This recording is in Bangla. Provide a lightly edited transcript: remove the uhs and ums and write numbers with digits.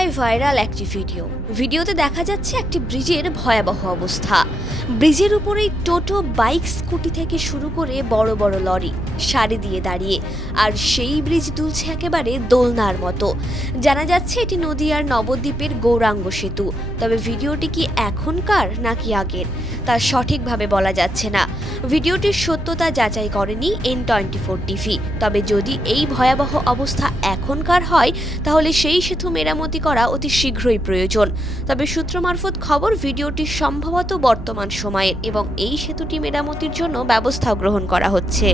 মিডিয়ায় ভাইরাল একটি ভিডিওতে দেখা যাচ্ছে একটি ব্রিজের ভয়াবহ অবস্থা। ব্রিজের উপরেই টোটো, বাইক, স্কুটি থেকে শুরু করে বড় বড় লরি সারি দিয়ে দাঁড়িয়ে, আর সেই ব্রিজ দুলছে একেবারে দোলনার মতো। জানা যাচ্ছে এটি নদিয়ার নবদ্বীপের গৌরাঙ্গ সেতু। তবে ভিডিওটি কি এখনকার নাকি আগের তা সঠিকভাবে বলা যাচ্ছে না। ভিডিওটির সত্যতা যাচাই করেনি N24 টিভি। তবে যদি এই ভয়াবহ অবস্থা এখনকার হয় তাহলে সেই সেতু মেরামতি করা অতি শীঘ্রই প্রয়োজন। তবে সূত্র মারফত খবর, ভিডিওটি সম্ভবত বর্তমান সময়ের এবং এই সেতুটি মেরামতির জন্য ব্যবস্থা গ্রহণ করা হচ্ছে।